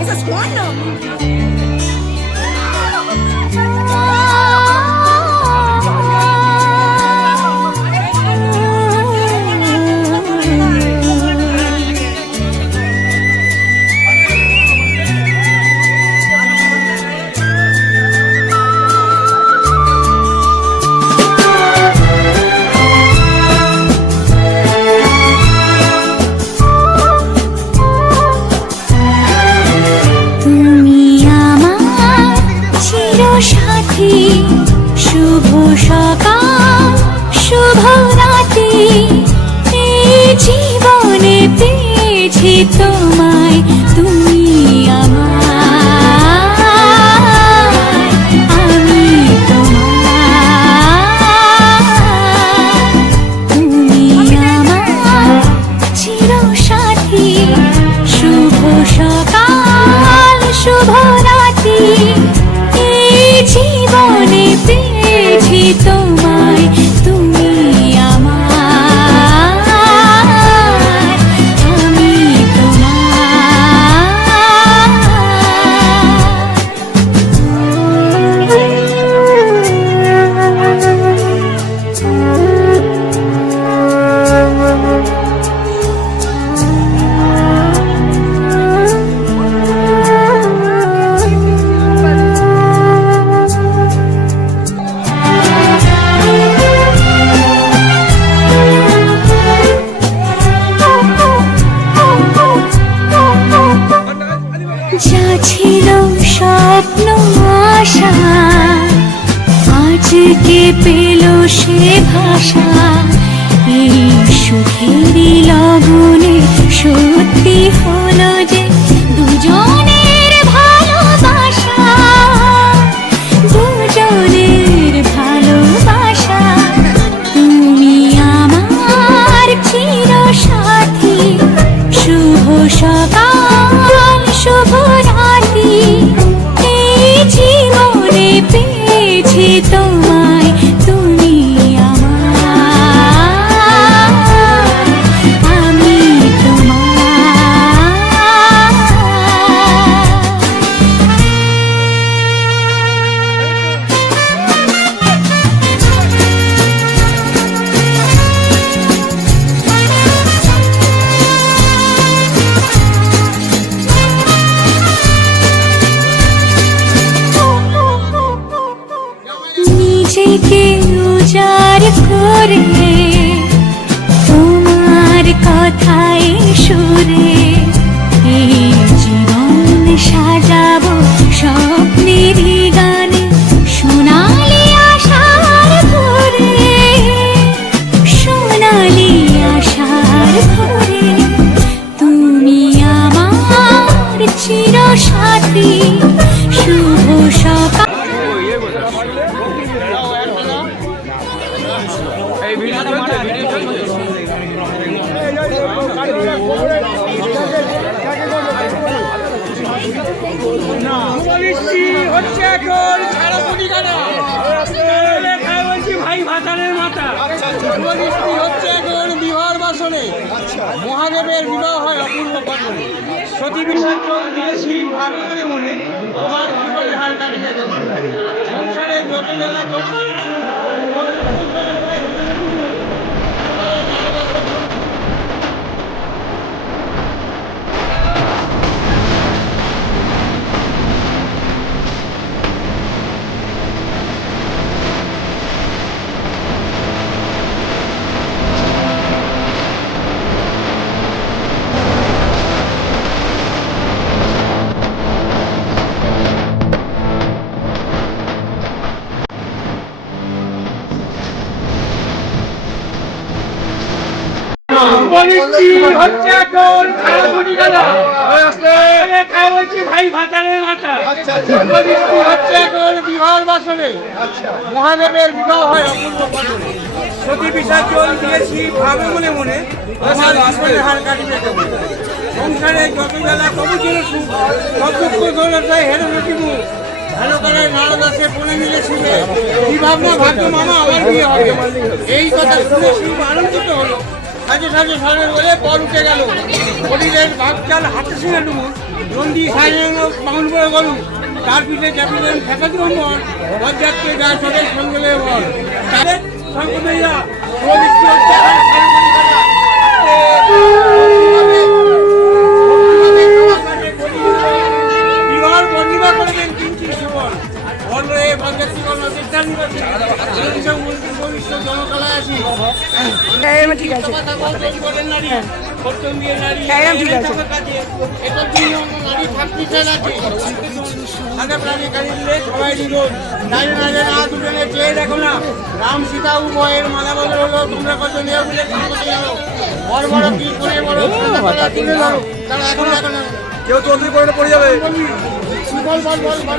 It's a squander. পেল সে ভাষা। এই সুখেরই লগনে সত্যি হলো বিসর্জন দিয়েছি ভাবে মনে। তোমার জীবনে হাল কাটিয়ে সংসারে যত বেলা মহাদেবের বিবাহ হয় সতী বিসর্জন দিয়েছি ভাবে মনে মনে। আমার জীবনে হার কাটিয়ে দেবো। সংসারে যত বেলা ছিল সুখ, সব দুঃখ দৌলতায় হেরে রুটি ভালো করে নারদ আছে বলে মিলে শুনে ভাবনা ভাগ্য মামা আমার বিয়ে হবে। এই কথা শুনে শিব আনন্দিত হলো। সাজে সাজে সাজে বলে পর উঠে গেল। হরিদের ভাগচাল হাতে ছিল ডুমুর। নন্দী সাজে বাউন করে গলু তার পিঠে চাপিলেন ফেসাদি নম্বর বরযাত্রী গায়ে চলে সঙ্গে বল। তাদের হিংসা মন্ত্রী ঠিক আছে ঠিক আছে। না দেখো না রাম সীতা উভয়ের মালা বদল হলো তোমরা কত নিয়ে বড় বড় কি করে বড় তারা তুলে এখন কেউ চৌধুরী করে পড়ে যাবে। বল বল বল বল।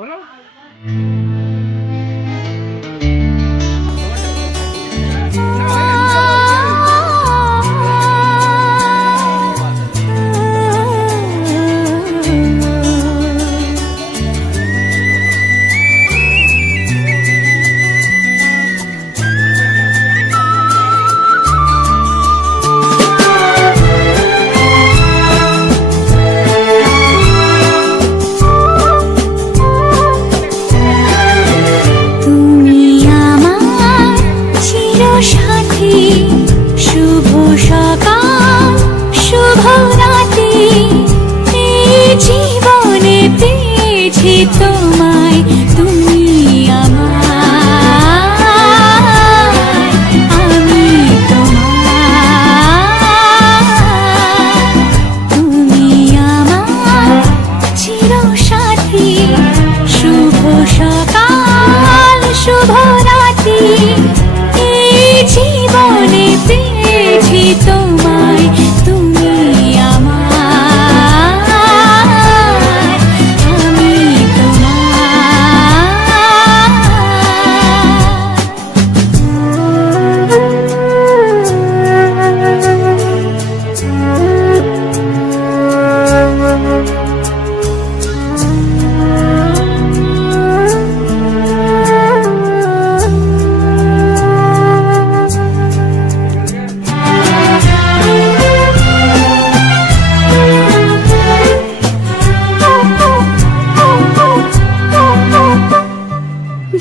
Foram?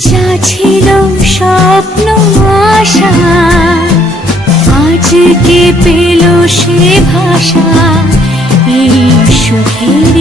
যা ছিল স্বপ্ন আশা আজকে পেল সে ভাষা। এই সুখের